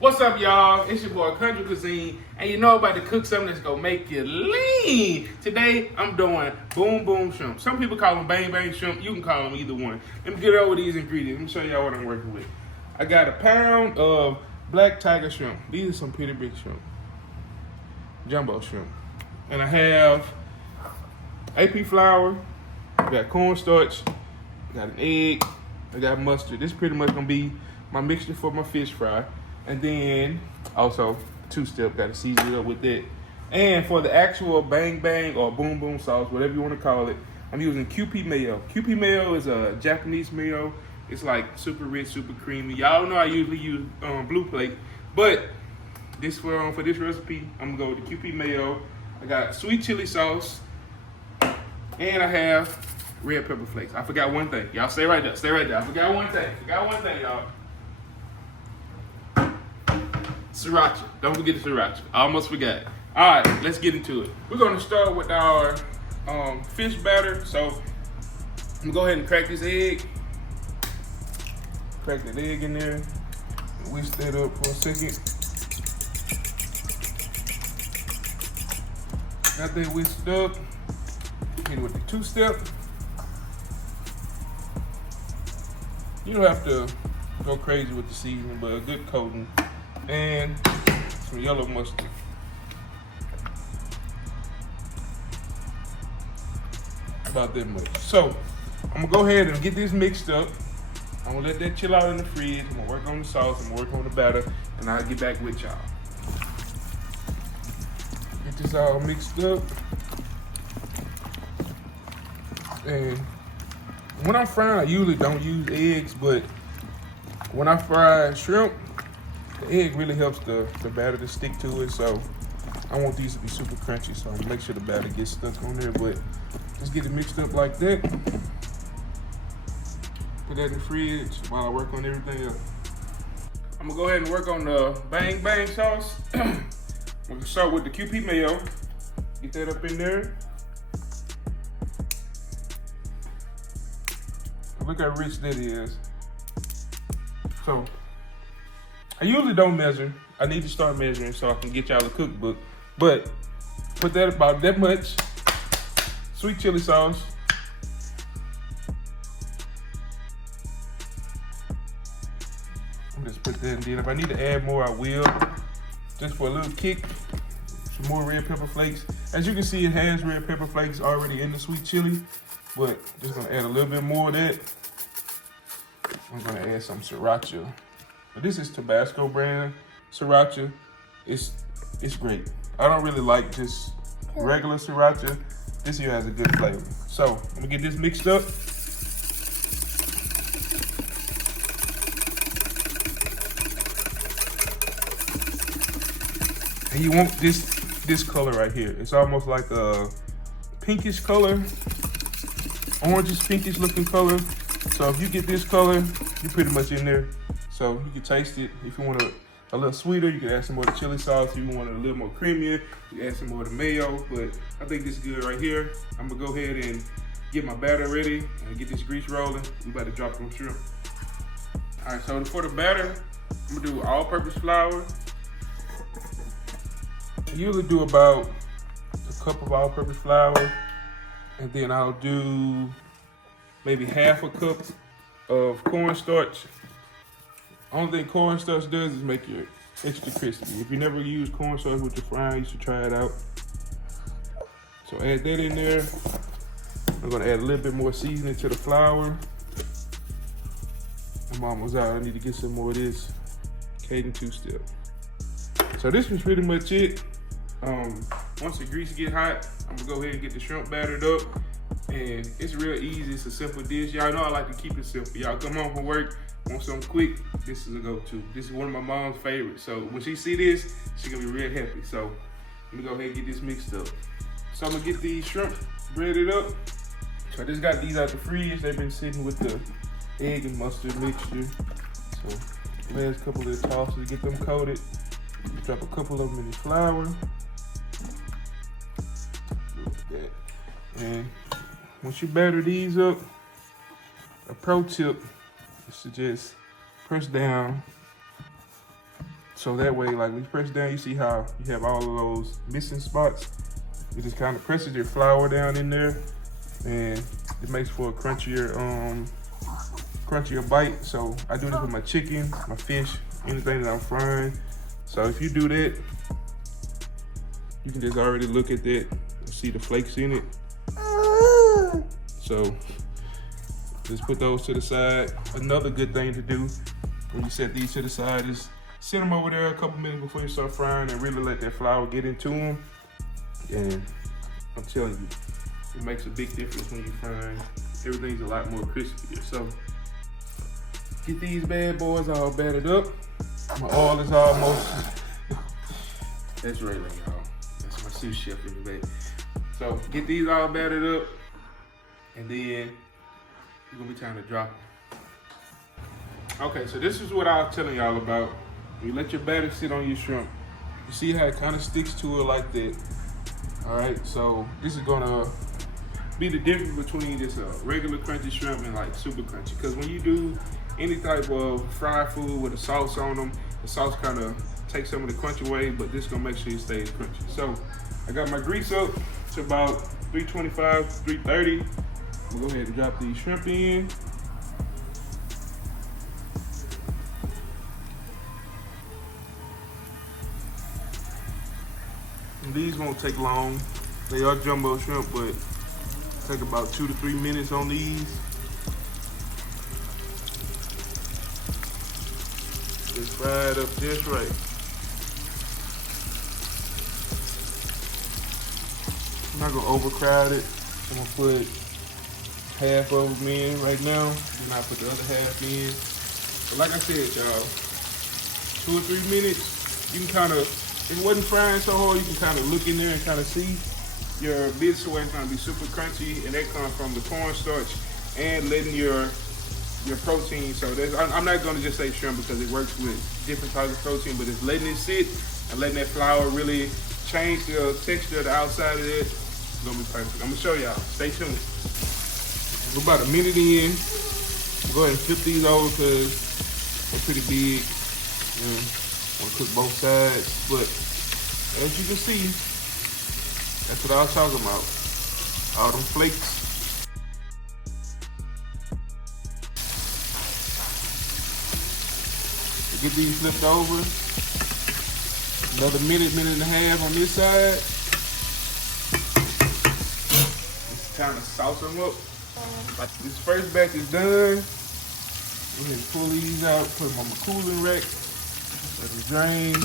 What's up, y'all? It's your boy Country Cuisine, and you know about to cook something that's gonna make you lean. Today, I'm doing boom boom shrimp. Some people call them bang bang shrimp. You can call them either one. Let me get over these ingredients. Let me show y'all what I'm working with. I got a pound of black tiger shrimp. These are some pretty big shrimp, jumbo shrimp, and I have AP flour. I got cornstarch. I got an egg. I got mustard. This is pretty much gonna be my mixture for my fish fry. And then also two-step, got to season it up with that. And for the actual bang bang or boom boom sauce, whatever you want to call it, I'm using Kewpie mayo. Kewpie mayo is a Japanese mayo. It's like super rich, super creamy. Y'all know I usually use Blue Plate, but this for this recipe, I'm gonna go with the Kewpie mayo. I got sweet chili sauce, and I have red pepper flakes. I forgot one thing. Y'all stay right there. Stay right there. I forgot one thing, y'all. Sriracha. Don't forget the sriracha. I almost forgot. All right, let's get into it. We're gonna start with our fish batter. So I'm gonna go ahead and crack this egg. Crack that egg in there. And whisk that up for a second. Got that whisked up. Hit it with the two-step. You don't have to go crazy with the seasoning, but a good coating. And some yellow mustard. About that much. So I'm gonna go ahead and get this mixed up. I'm gonna let that chill out in the fridge. I'm gonna work on the sauce, I'm gonna work on the batter, and I'll get back with y'all. Get this all mixed up. And when I'm frying, I usually don't use eggs, but when I fry shrimp, the egg really helps the batter to stick to it, so I want these to be super crunchy, so I'm gonna make sure the batter gets stuck on there, but just get it mixed up like that. Put that in the fridge while I work on everything else. I'm gonna go ahead and work on the bang bang sauce. I'm gonna start with the Kewpie mayo. Get that up in there. Look how rich that is. So, I usually don't measure. I need to start measuring so I can get y'all a cookbook. But put that about that much sweet chili sauce. I'm just put that in there. If I need to add more, I will. Just for a little kick. Some more red pepper flakes. As you can see, it has red pepper flakes already in the sweet chili. But just gonna add a little bit more of that. I'm gonna add some sriracha. But this is Tabasco brand sriracha. It's great. I don't really like just regular sriracha. This here has a good flavor. So I'm gonna get this mixed up. And you want this color right here. It's almost like a pinkish color, orangish pinkish looking color. So if you get this color, you're pretty much in there. So you can taste it. If you want a little sweeter, you can add some more of the chili sauce. If you want it a little more creamier, you can add some more of the mayo. But I think this is good right here. I'm gonna go ahead and get my batter ready and get this grease rolling. We about to drop some shrimp. All right, so for the batter, I'm gonna do all-purpose flour. I usually do about a cup of all-purpose flour, and then I'll do maybe half a cup of cornstarch. Only thing cornstarch does is make it extra crispy. If you never use cornstarch with your frying, you should try it out. So add that in there. I'm gonna add a little bit more seasoning to the flour. I'm almost out. I need to get some more of this Kadon two-step. So this was pretty much it. Once the grease get hot, I'm gonna go ahead and get the shrimp battered up. And it's real easy. It's a simple dish. Y'all know I like to keep it simple. Y'all come home from work, want something quick, this is a go-to. This is one of my mom's favorites. So when she see this, she's gonna be real happy. So let me go ahead and get this mixed up. So I'm gonna get these shrimp breaded up. So I just got these out the fridge. They've been sitting with the egg and mustard mixture. So last couple of tosses, get them coated. Drop a couple of them in the flour. Like that. And once you batter these up, a pro tip is to just press down So that way, like when you press down, you see how you have all of those missing spots. It just kind of presses your flour down in there, and it makes for a crunchier bite. So I do this with my chicken, my fish, anything that I'm frying. So if you do that, you can just already look at that and see the flakes in it. So just put those to the side. Another good thing to do when you set these to the side is set them over there a couple minutes before you start frying and really let that flour get into them. And I'm telling you, it makes a big difference when you're frying. Everything's a lot more crispier. So get these bad boys all battered up. My oil is almost, that's Raylan, y'all. That's my sous chef in the back. So get these all battered up, and then it's gonna be time to drop them. Okay, so this is what I was telling y'all about. You let your batter sit on your shrimp. You see how it kind of sticks to it like that. All right, so this is gonna be the difference between this regular crunchy shrimp and like super crunchy. Because when you do any type of fried food with a sauce on them, the sauce kind of takes some of the crunch away, but this is gonna make sure it stays crunchy. So I got my grease up to about 325, 330. We'll go ahead and drop these shrimp in. And these won't take long. They are jumbo shrimp, but take about 2 to 3 minutes on these. Just fry it up just right. I'm not gonna overcrowd it. I'm gonna put half of them in right now, then I'll put the other half in. But like I said, y'all, 2 or 3 minutes, you can kind of, if it wasn't frying so hard, you can kind of look in there and kind of see your mid soy is gonna be super crunchy, and that comes from the cornstarch and letting your protein. So I'm not gonna just say shrimp because it works with different types of protein, but it's letting it sit and letting that flour really change the texture of the outside of it. It's gonna be perfect. I'm gonna show y'all. Stay tuned. We're about a minute in. Go ahead and flip these over because they're pretty big. Want to cook both sides, but as you can see, that's what I was talking about. All them flakes. Get these flipped over. Another minute, minute and a half on this side. It's time to sauce them up. This first batch is done. Go ahead and pull these out, put them on my cooling rack. Let them drain.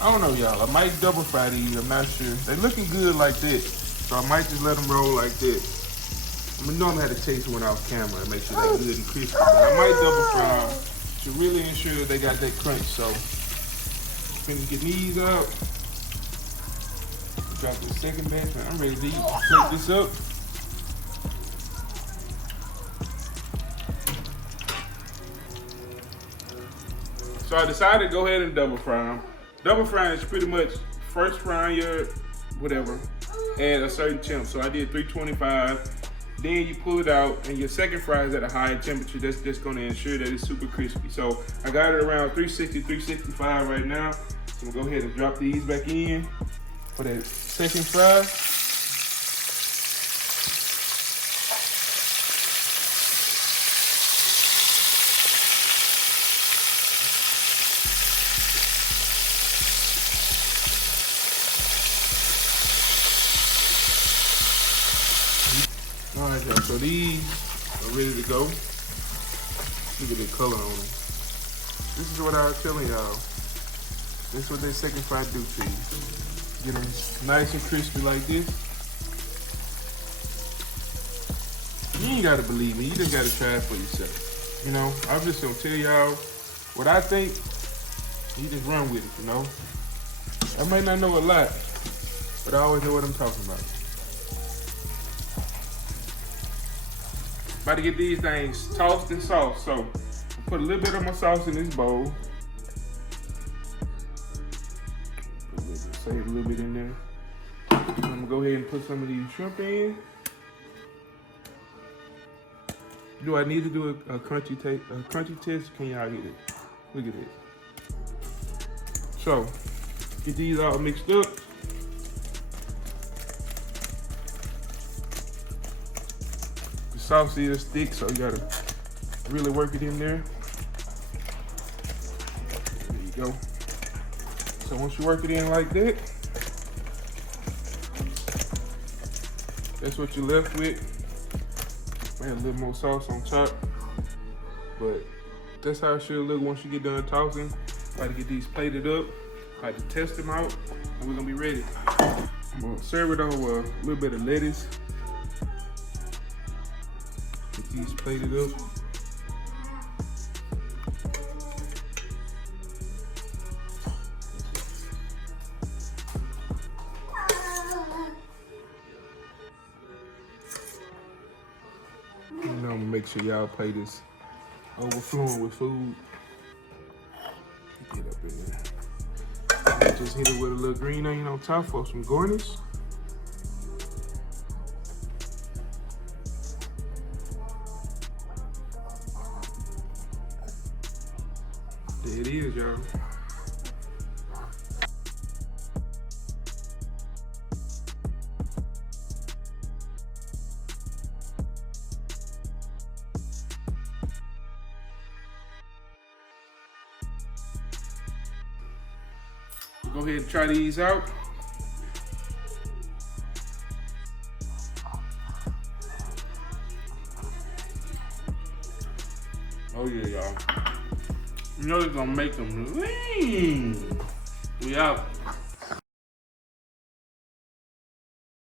I don't know, y'all. I might double fry these. I'm not sure. They're looking good like that, so I might just let them roll like that. I'm gonna normally have to taste one off camera and make sure they're good and crispy. But I might double fry them to really ensure that they got that crunch. So, finish getting these up. Drop the second batch. I'm ready to plate this up. So I decided to go ahead and double fry them. Double frying is pretty much first frying your whatever at a certain temp. So I did 325. Then you pull it out, and your second fry is at a higher temperature. That's just going to ensure that it's super crispy. So I got it around 360, 365 right now. So I'm going to go ahead and drop these back in for that second fry. All right, y'all, so these are ready to go. Look at the color on them. This is what I was telling y'all. This is what that second fry do to you. Get them nice and crispy like this. You ain't gotta believe me, you just gotta try it for yourself. You know, I'm just gonna tell y'all what I think. You just run with it, you know. I might not know a lot, but I always know what I'm talking about. About to get these things tossed and sauced. So put a little bit of my sauce in this bowl. Save a little bit in there. I'm gonna go ahead and put some of these shrimp in. Do I need to do a crunchy test? Can y'all get it? Look at it. So, get these all mixed up. The sausage is thick, so you gotta really work it in there. There you go. So once you work it in like that, that's what you're left with. Add a little more sauce on top, but that's how it should look once you get done tossing. Try to get these plated up, try to test them out, and we're gonna be ready. I'm gonna serve it on with a little bit of lettuce. Get these plated up. I'm gonna make sure y'all plate is overflowing with food. Get up in there. Just hit it with a little green onion on top for some garnish. There it is, y'all. Go ahead and try these out. Oh yeah, y'all. You know it's gonna make them lean. We out.